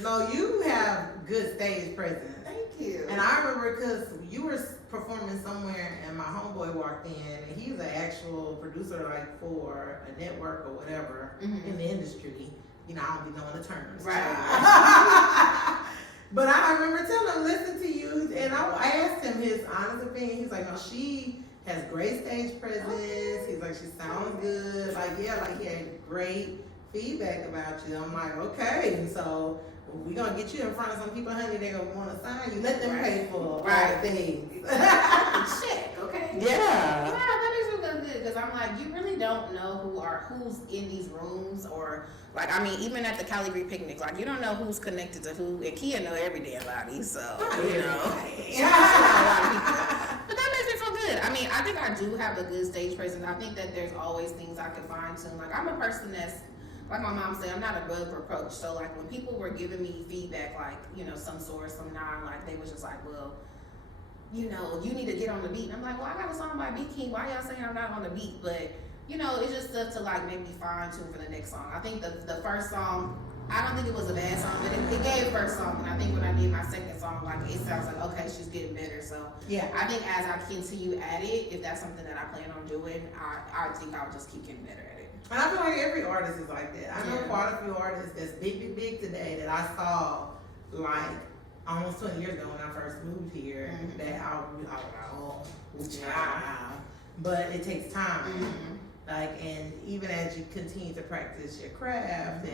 No, you have good stage presence. Thank you. And I remember because you were performing somewhere and my homeboy walked in and he's an actual producer like for a network or whatever in the industry. You know, I don't be knowing the terms. Right. But I remember telling him, listen to you, and I asked him his honest opinion. He's like, no, she has great stage presence. He's like, she sounds good. Like, yeah, like he had great feedback about you. I'm like, okay, so we're gonna get you in front of some people, honey. They're gonna want to sign you. Let them pay for all the things. Check, okay. Yeah. Yeah, that makes me feel good because I'm like, you really don't know who's in these rooms or like, I mean, even at the Cali Green picnic, like you don't know who's connected to who. And Kia know every damn body, so you know. But that makes me feel good. I mean, I think I do have a good stage presence. I think that there's always things I can fine tune. Like I'm a person that's, like my mom said, I'm not above reproach. So like when people were giving me feedback, like, you know, some source, some non, like they was just like, well, you know, you need to get on the beat. And I'm like, well, I got a song by Beat King. Why y'all saying I'm not on the beat? But, you know, it's just stuff to like make me fine tune for the next song. I think the first song, I don't think it was a bad song, but it gave first song. And I think when I did my second song, like it sounds like, okay, she's getting better. So yeah, I think as I continue at it, if that's something that I plan on doing, I think I'll just keep getting better at it. And I feel like every artist is like that. I know quite a few artists that's big today that I saw like almost 20 years ago when I first moved here. That I was like, oh, but it takes time. Like, and even as you continue to practice your craft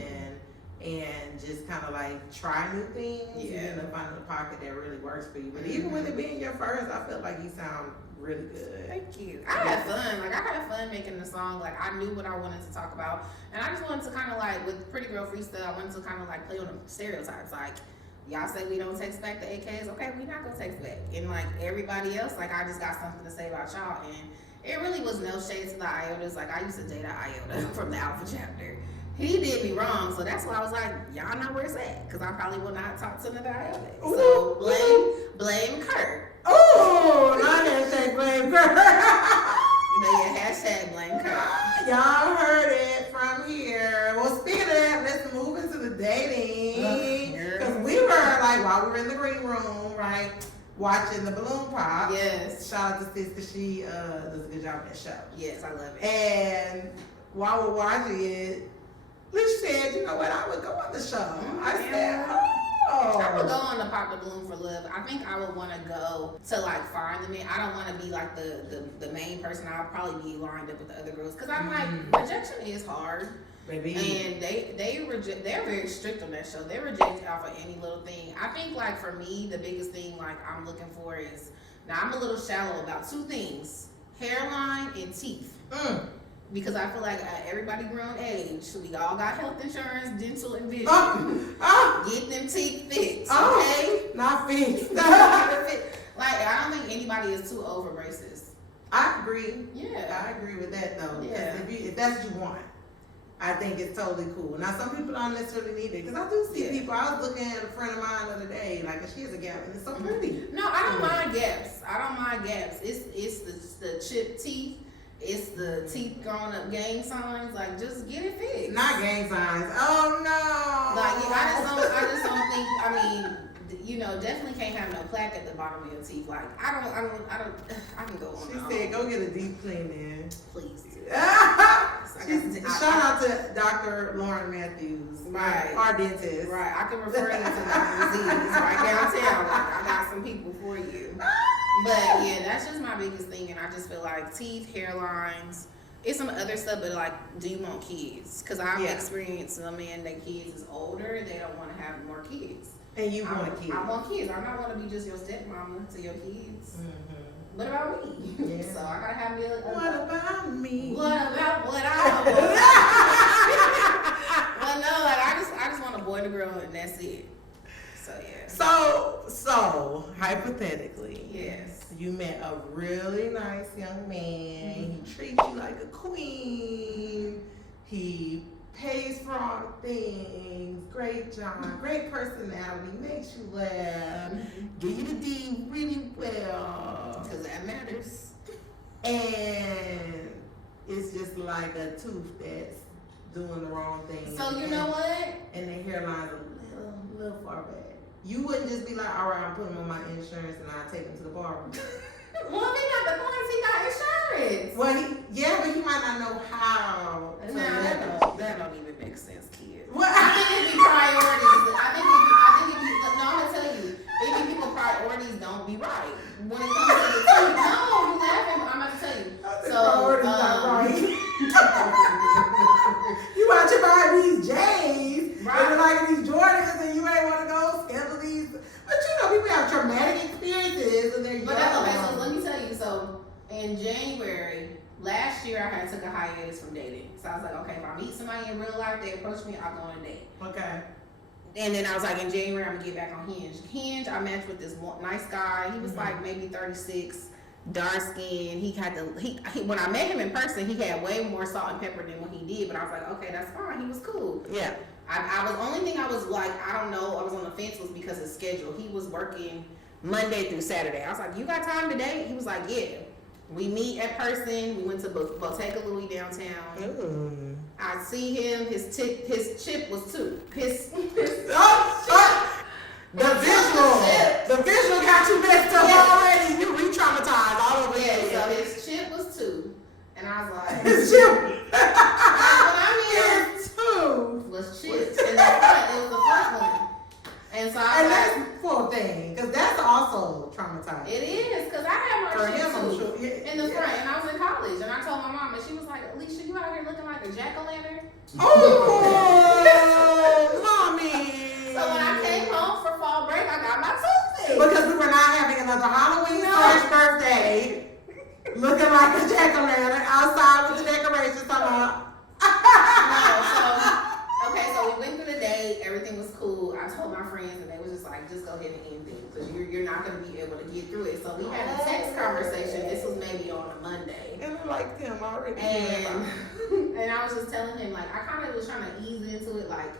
and just kind of like try new things, you end up finding a pocket that really works for you. But even with it being your first, I felt like you sound really good. Thank you. I had fun. Like I had fun making the song. Like I knew what I wanted to talk about, and I just wanted to kind of like with Pretty Girl Freestyle, I wanted to kind of like play on the stereotypes. Like y'all say we don't text back the AKs. Okay, we not gonna text back. And like everybody else, like I just got something to say about y'all. And it really was no shade to the Iotas. Like I used to date an Iota from the Alpha chapter. He did me wrong, so that's why I was like, y'all know where it's at, because I probably will not talk to another Iota. So blame Kurt. Oh, not hashtag blame Kurt. Yeah, hashtag blame Kurt. Y'all heard it from here. Well, speaking of that, let's move into the dating. Because we were like, while we were in the green room, right, watching the balloon pop. Yes. Shout out to Sis because she does a good job on that show. Yes, I love it. And while we're watching it, Lish said, you know what, I would go on the show. I said, I would go on the Pop the Balloon for Love. I think I would want to go to like find the man. I don't want to be like the main person. I'll probably be lined up with the other girls because I'm like, rejection is hard. Baby. And they reject. They're very strict on that show. They reject off of any little thing. I think like for me, the biggest thing like I'm looking for is, now I'm a little shallow about two things: hairline and teeth. Because I feel like everybody grown age, we all got health insurance, dental, and vision. Get them teeth fixed, okay? Not fixed. Like, I don't think anybody is too old for braces. I agree. Yeah. I agree with that, though. Yeah. If that's what you want, I think it's totally cool. Now, some people don't necessarily need it. Because I do see people. I was looking at a friend of mine the other day, like, she has a gap, and it's so pretty. No, I don't mind gaps. It's the chipped teeth. It's the teeth growing up gang signs. Like, just get it fixed. Not gang signs. Oh no. Like, I just don't think. I mean, you know, definitely can't have no plaque at the bottom of your teeth. Like, I can go on. She said, go get a deep clean then. Please. Shout out to Dr. Lauren Matthews, right? Our dentist, right? I can refer you to Dr. Disease right downtown. Like, I got some people for you. But yeah, that's just my biggest thing, and I just feel like teeth, hairlines, it's some other stuff. But like, do you want kids? Because I've experienced some men that kids is older, they don't want to have more kids. And you want kids? I want kids. I'm not want to be just your stepmama to your kids. What about me? Yeah. So I gotta have me. What about me? What about what I want? Well, no, like I just want a boy and a girl, and that's it. So yeah. So hypothetically, yes, you met a really nice young man. He treats you like a queen. He pays for all the things. Great job. Great personality. Makes you laugh. Give you the D really well. Because that matters. And it's just like a tooth that's doing the wrong thing. So you know what? And the hairline's a little far back. You wouldn't just be like, all right, I'm putting them on my insurance and I take them to the barber. Well, he got the points. He got insurance. Well, but he might not know how. That don't even make sense, kid. What? I think it'd be priorities. I think it'd be. No, I'm gonna tell you. Maybe people's priorities don't be right when it comes to the two. No, you laughing. I'm about to tell you. So, priorities not right. You want to buy these J's, right? And like these Jordans, and you ain't want to go schedule these. But you know, people have traumatic experiences, and they're young. But that's okay. So let me tell you. So in January last year, I had took a hiatus from dating. So I was like, okay, if I meet somebody in real life, they approach me, I'll go on a date. Okay. And then I was like, in January, I'm gonna get back on Hinge. Hinge, I matched with this nice guy. He was like maybe 36, dark skin. He had when I met him in person, he had way more salt and pepper than what he did. But I was like, okay, that's fine. He was cool. Yeah. I was only thing I was like, I don't know. I was on the fence was because of schedule. He was working Monday through Saturday. I was like, you got time today? He was like, yeah. We meet at person. We went to Bottega Louis downtown. Ooh. I see him. His chip was 2. The visual got you messed up already. You re-traumatized all over again. So his chip was 2, and I was like, his chip. What I mean His 2 was chips, and the front, it was the front one. And so I was that's full thing, because that's also traumatizing. It is, because I had my For shit him, I'm too sure. in the front, and I was in college, and I told my mom, and she was like, Alicia, you out here looking like a jack-o'-lantern? Oh, mommy. So when I came home for fall break, I got my toothpick. Because we were not having another Halloween/birthday, looking like a jack-o'-lantern outside with the decorations on. Okay, so we went through the day, everything was cool. I told my friends, and they was just like, just go ahead and end things, because you're not going to be able to get through it. So we had a text conversation. This was maybe on a Monday. And I liked him already. And I was just telling him, like, I kind of was trying to ease into it, like,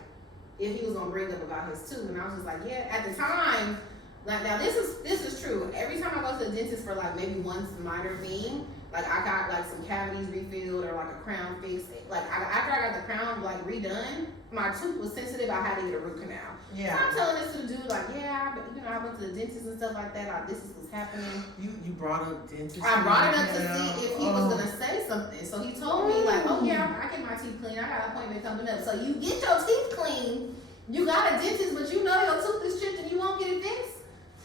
if he was going to bring up about his tooth. And I was just like, yeah, at the time, like, now this is true. Every time I go to the dentist for, like, maybe one minor thing, like, I got, like, some cavities refilled or, like, a crown fixed. Like, after I got the crown, like, redone, my tooth was sensitive. I had to get a root canal. Yeah. So I'm telling this to the dude, like, yeah, but, I went to the dentist and stuff like that. Like, this is what's happening. You brought up dentist. I brought it up to see if he was going to say something. So he told me, like, oh, yeah, I get my teeth clean. I got an appointment coming up. So you get your teeth clean. You got a dentist, but you know your tooth is chipped and you won't get it fixed.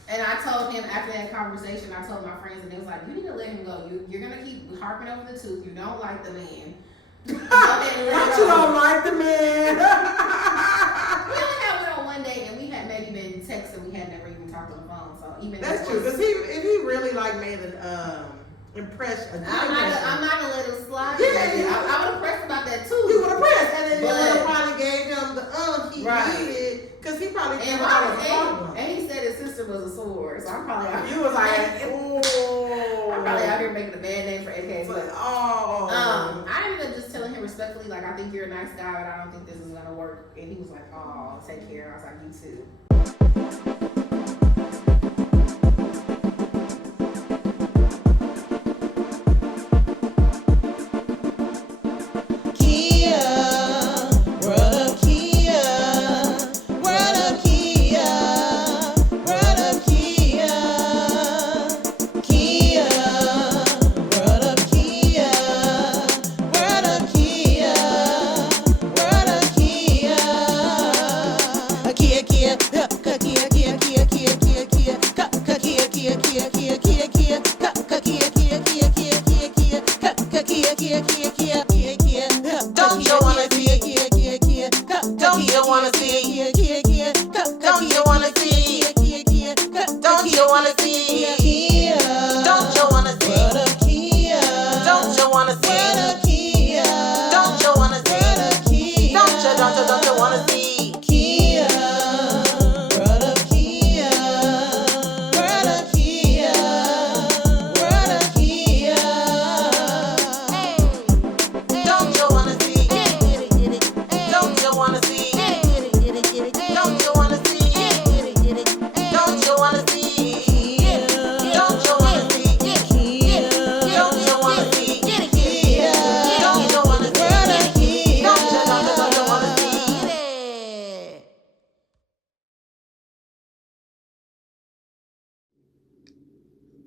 And I told him after that conversation, I told my friends, and they was like, you need to let him go. You're going to keep harping over the tooth. You don't like the man. Not you don't like the man. We only had one on one day, and we had maybe been texting. We had never even talked on the phone. So even that's true. Because if he really like made an impression, I'm not gonna let him slide. Yeah, I would have pressed about that too. You would have pressed, and then you would have probably gave him the he needed, because he probably and he said his sister was a sword, so I'm probably out. You was like, oh, I'm probably out here making a bad name for AKs. But oh, I ended up just telling him respectfully, like, I think you're a nice guy, but I don't think this is gonna work. And he was like, oh, take care. I was like, you too. Don't you wanna see?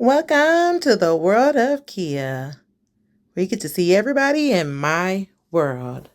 Welcome to the world of Kia. We get to see everybody in my world.